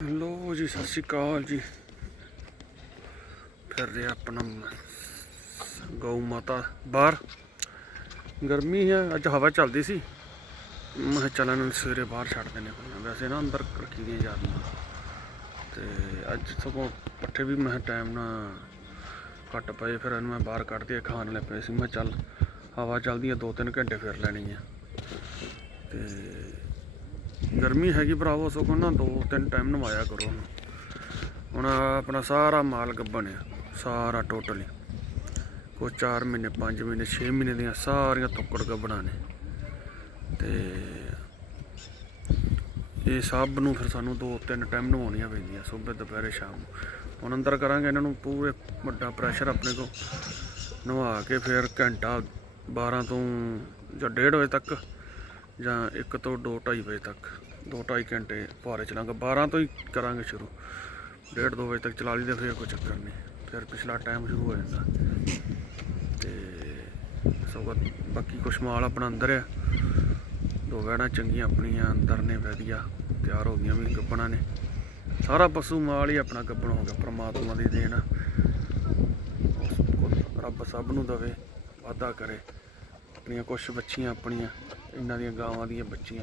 ਲੋ ਜੀ, ਸਤਿ ਸ਼੍ਰੀ ਅਕਾਲ ਜੀ। ਫਿਰ ਰਿਹਾ ਆਪਣਾ ਗਊ ਮਾਤਾ ਬਾਹਰ। ਗਰਮੀ ਹੈ, ਅੱਜ ਹਵਾ ਚੱਲਦੀ ਸੀ। ਮੈਂ ਕਿਹਾ ਚੱਲ ਇਹਨਾਂ ਸਵੇਰੇ ਬਾਹਰ ਛੱਡ ਦਿੰਦੇ ਹਾਂ। ਵੈਸੇ ਨਾ ਅੰਦਰ ਰੱਖੀ ਦੀਆਂ ਜਾਂਦੀਆਂ ਤੇ ਅੱਜ ਸਗੋਂ ਪੱਠੇ ਵੀ ਮੈਂ ਟਾਈਮ ਨਾ ਘੱਟ ਪਏ, ਫਿਰ ਇਹਨੂੰ ਮੈਂ ਬਾਹਰ ਕੱਢ ਕੇ ਖਾਣ ਲੱਗ ਪਏ ਸੀ। ਮੈਂ ਚੱਲ ਹਵਾ ਚੱਲਦੀ ਹੈ 2-3 ਘੰਟੇ ਫਿਰ ਲੈਣੀ ਹੈ। ਤੇ ਗਰਮੀ ਹੈਗੀ ਭਰਾਵੋ ਸੋ ਨਾ ਦੋ ਤਿੰਨ ਟਾਈਮ ਨਵਾਇਆ ਕਰੋ ਉਹਨੂੰ। ਹੁਣ ਆਪਣਾ ਸਾਰਾ ਮਾਲ ਗੱਬਣ ਸਾਰਾ ਟੋਟਲੀ ਕੋਈ 4 ਮਹੀਨੇ 5 ਮਹੀਨੇ 6 ਮਹੀਨੇ ਦੀਆਂ ਸਾਰੀਆਂ ਤੁੱਕੜ ਗੱਬਣਾ ਨੇ। ਤੇ ਇਹ ਸਭ ਨੂੰ ਫਿਰ ਸਾਨੂੰ ਦੋ ਤਿੰਨ ਟਾਈਮ ਨਵਾਉਣੀਆਂ ਪੈਂਦੀਆਂ, ਸਵੇਰ, ਦੁਪਹਿਰੇ, ਸ਼ਾਮ ਹੁਣ ਅੰਦਰ ਕਰਾਂਗੇ ਇਹਨਾਂ ਨੂੰ ਪੂਰੇ ਵੱਡਾ ਪ੍ਰੈਸ਼ਰ ਆਪਣੇ ਕੋ ਨਵਾ ਕੇ ਫਿਰ ਘੰਟਾ 12 ਤੋਂ ਜਾਂ 1:30 ਵਜੇ ਤੱਕ ਜਾਂ 1 ਤੋਂ 2 2:30 ਵਜੇ ਤੱਕ 2 2.5 ਘੰਟੇ ਫੁਹਾਰੇ ਚਲਾਂਗੇ। 12 ਤੋਂ ਹੀ ਕਰਾਂਗੇ ਸ਼ੁਰੂ। 1:30 2 ਵਜੇ ਤੱਕ ਚਲਾ ਲਈ ਤੇ ਫਿਰ ਕੋਈ ਚੱਕਰ ਨਹੀਂ। ਫਿਰ ਪਿਛਲਾ ਟਾਈਮ ਸ਼ੁਰੂ ਹੋ ਜਾਂਦਾ। ਤੇ ਸਗੋਂ ਬਾਕੀ ਕੁਛ ਮਾਲ ਆਪਣਾ ਅੰਦਰ ਆ। ਦੋ ਵੈੜਾਂ ਚੰਗੀਆਂ ਆਪਣੀਆਂ, ਅੰਦਰ ਨੇ ਵਧੀਆ, ਤਿਆਰ ਹੋ ਗਈਆਂ ਵੀ ਗੱਬਣਾ ਨੇ। ਸਾਰਾ ਪਸ਼ੂ ਮਾਲ ਹੀ ਆਪਣਾ ਗੱਬਣ ਹੋ ਗਿਆ, ਪ੍ਰਮਾਤਮਾ ਦੀ ਦੇਣ ਆ। ਰੱਬ ਸਭ ਨੂੰ ਦਵੇ, ਵਾਧਾ ਕਰੇ। ਆਪਣੀਆਂ, ਕੁਛ ਬੱਚੀਆਂ ਆਪਣੀਆਂ, ਇਹਨਾਂ ਦੀਆਂ ਗਾਵਾਂ ਦੀਆਂ ਬੱਚੀਆਂ,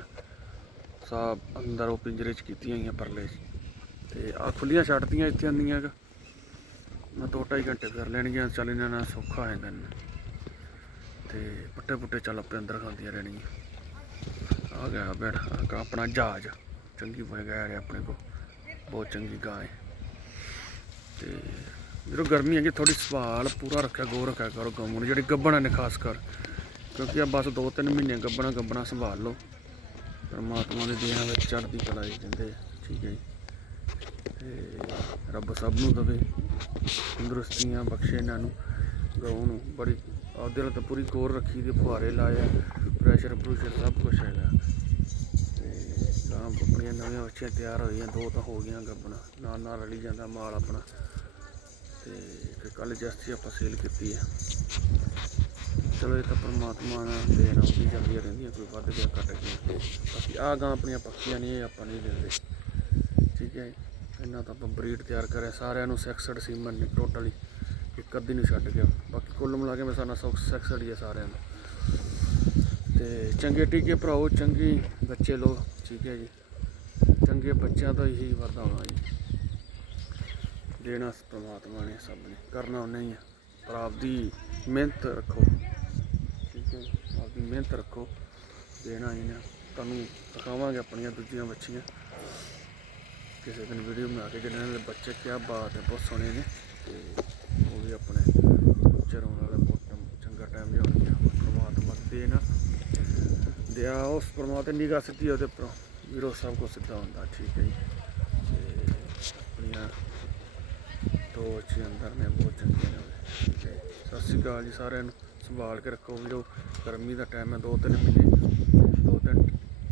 ਸਭ ਅੰਦਰ ਉਹ ਪਿੰਜਰੇ 'ਚ ਕੀਤੀਆਂ ਗਈਆਂ ਪਰਲੇ 'ਚ। ਤੇ ਆ ਖੁੱਲੀਆਂ ਛੱਡਤੀਆਂ ਇੱਥੇ ਆਂਦੀਆਂ ਮੈਂ ਦੋ ਢਾਈ ਘੰਟੇ ਫਿਰ ਲੈਣਗੀਆਂ, ਚੱਲ ਇਹਨਾਂ ਨਾਲ ਸੌਖਾ ਹੋ ਜਾਂਦਾ ਇਹਨਾਂ ਨੂੰ। ਤੇ ਪੁੱਟੇ ਪੁੱਟੇ ਚੱਲ ਆਪਣੇ ਅੰਦਰ ਖਾਂਦੀਆਂ ਰਹਿਣਗੀਆਂ। ਆ ਗਿਆ ਬੈਠ ਆਪਣਾ ਜਹਾਜ਼। ਚੰਗੀ ਬਣ ਗਿਆ ਰਿਹਾ ਆਪਣੇ ਕੋ ਬਹੁਤ ਚੰਗੀ ਗਾਂ ਹੈ। ਤੇ ਜਦੋਂ ਗਰਮੀ ਹੈਗੀ ਥੋੜੀ ਸਵਾਲ ਪੂਰਾ ਰੱਖਿਆ ਗੋ ਰੱਖਿਆ ਕਰੋ ਗਊ ਨੂੰ, ਜਿਹੜੀ ਗੱਬਣਾ ਨੇ, ਖਾਸ ਕਰ। ਕਿਉਂਕਿ ਆ ਬਸ 2-3 ਮਹੀਨੇ ਗੱਬਣਾ ਗੱਬਣਾ ਸੰਭਾਲ ਲਓ। ਪਰਮਾਤਮਾ ਦੇ ਦੇਹਾਂ ਵਿੱਚ ਚੜ੍ਹਦੀ ਕਲਾ ਜੀ ਕਹਿੰਦੇ ਆ, ਠੀਕ ਹੈ ਜੀ। ਤੇ ਰੱਬ ਸਭ ਨੂੰ ਦਵੇ ਤੰਦਰੁਸਤੀਆਂ ਬਖਸ਼ੇ ਇਹਨਾਂ ਨੂੰ ਗਊ ਨੂੰ। ਬੜੀ ਆ ਦਿਲ ਤੇ ਪੂਰੀ ਕੋਰ ਰੱਖੀ ਦੇ ਫੁਹਾਰੇ ਲਾਇਆ ਪ੍ਰੈਸ਼ਰ ਪ੍ਰੂਸ਼ਰ ਸਭ ਕੁਝ ਹੈਗਾ। ਤੇ ਗਾਂ ਆਪਣੀਆਂ ਨਵੀਆਂ ਬੱਚੀਆਂ ਤਿਆਰ ਹੋਈਆਂ ਦੋ ਤਾਂ ਹੋ ਗਈਆਂ ਗੱਬਣਾ। ਨਾਲ ਨਾਲ ਰਲੀ ਜਾਂਦਾ ਮਾਲ ਆਪਣਾ। ਤੇ ਫਿਰ ਕੱਲ ਜਸਤੀ ਆਪਾਂ ਸੇਲ ਕੀਤੀ ਹੈ ਚਲੋ ਇਹ ਤਾਂ ਪਰਮਾਤਮਾ ਨਾਲ ਦੇਣ ਆਉਂਦੀ ਜਾਂਦੀਆਂ ਰਹਿੰਦੀਆਂ, ਕੋਈ ਵੱਧ ਗਿਆ ਘਟ ਗਿਆ। ਬਾਕੀ ਆ ਗਾਂ ਆਪਣੀਆਂ ਪੱਕੀਆਂ ਨਹੀਂ, ਇਹ ਆਪਾਂ ਨਹੀਂ ਦਿੰਦੇ ਠੀਕ ਹੈ ਇਹਨਾਂ ਤਾਂ ਆਪਾਂ ਬਰੀਡ ਤਿਆਰ ਕਰਿਆ, ਸਾਰਿਆਂ ਨੂੰ ਸੈਕਸਡ ਸੀਮਨ ਨੇ ਟੋਟਲੀ ਇੱਕ ਅੱਧੀ ਨੂੰ ਛੱਡ ਗਿਆ। ਬਾਕੀ ਕੁੱਲ ਮਿਲਾ ਕੇ ਮੈਂ ਸਾਨਾ ਸੈਕਸਡ ਹੀ ਹੈ ਸਾਰਿਆਂ ਨੂੰ। ਤੇ ਚੰਗੇ ਟੀਕੇ ਭਰਾਓ, ਚੰਗੀ ਬੱਚੇ ਲੋ ਠੀਕ ਹੈ ਜੀ? ਚੰਗੇ ਬੱਚਿਆਂ ਤੋਂ ਹੀ ਵਧਾਉਣਾ ਜੀ। ਦੇਣਾ ਪਰਮਾਤਮਾ ਨੇ ਸਭ ਨੇ, ਕਰਨਾ ਉਹਨੇ ਹੀ ਆ। ਪਰ ਆਪਦੀ ਮਿਹਨਤ ਰੱਖੋ। ਠੀਕ ਹੈ ਮਿਹਨਤ ਰੱਖੋ, ਦੇਣਾ ਹੀ ਨਾ। ਤੁਹਾਨੂੰ ਦਿਖਾਵਾਂਗੇ ਆਪਣੀਆਂ ਦੂਜੀਆਂ ਬੱਚੀਆਂ। ਕਿਸੇ ਦਿਨ ਵੀਡੀਓ ਬਣਾ ਕੇ ਜਿਹਨਾਂ ਦੇ ਬੱਚੇ ਕਿਆ ਬਾਤ ਹੈ, ਬਹੁਤ ਸੋਹਣੇ ਨੇ। ਤੇ ਉਹ ਵੀ ਆਪਣੇ ਚਰਾਉਣ ਵਾਲਾ ਬਹੁਤ ਚੰਗਾ ਟਾਈਮ ਲਿਆਉਣਗੇ ਪ੍ਰਮਾਤਮਾ ਦੀ ਦੇਣ ਦਿਆ ਉਸ ਪ੍ਰਮਾਤਮਾ ਨਿਗਾਹ ਸਿੱਧੀ ਉਹਦੇ ਉੱਪਰੋਂ। ਵੀਰੋ ਸਭ ਕੁਝ ਸਿੱਧਾ ਹੁੰਦਾ, ਠੀਕ ਹੈ ਜੀ। ਤੇ ਆਪਣੀਆਂ ਦੋ ਅੱਛੇ ਅੰਦਰ ਨੇ, ਬਹੁਤ ਚੰਗੇ ਨੇ। ਠੀਕ ਹੈ ਜੀ। ਸਤਿ ਸ਼੍ਰੀ ਅਕਾਲ ਜੀ ਸਾਰਿਆਂ ਨੂੰ। ਸੰਭਾਲ ਕੇ ਰੱਖੋ ਵੀਰੋ ਗਰਮੀ ਦਾ ਟਾਈਮ ਹੈ, ਦੋ ਤਿੰਨ ਮਹੀਨੇ, ਦੋ ਤਿੰਨ,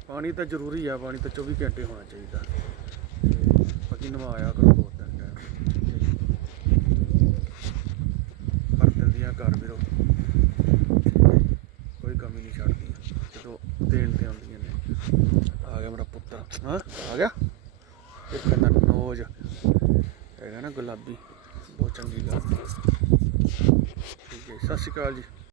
ਪਾਣੀ ਤਾਂ ਜ਼ਰੂਰੀ ਆ, ਪਾਣੀ ਤਾਂ 24 ਘੰਟੇ ਹੋਣਾ ਚਾਹੀਦਾ। ਤੇ ਬਾਕੀ ਨਵਾਇਆ ਕਰੋ ਦੋ ਤਿੰਨ ਟਾਈਮ ਪਰ ਦਿੰਦੀਆਂ ਘਰ ਵੀਰੋ ਠੀਕ ਕੋਈ ਕਮੀ ਨਹੀਂ ਛੱਡਦੀ। ਜਦੋਂ ਦੇਣ ਤੇ ਆਉਂਦੀਆਂ ਨੇ। ਆ ਗਿਆ ਮੇਰਾ ਪੁੱਤਰ। ਹਾਂ? ਆ ਗਿਆ? ਇੱਕ ਕਹਿੰਦਾ ਨੋਜ ਹੈਗਾ ਨਾ ਗੁਲਾਬੀ। ਬਹੁਤ ਚੰਗੀ ਗੱਲ। ਠੀਕ ਹੈ ਸਤਿ ਸ਼੍ਰੀ ਅਕਾਲ ਜੀ।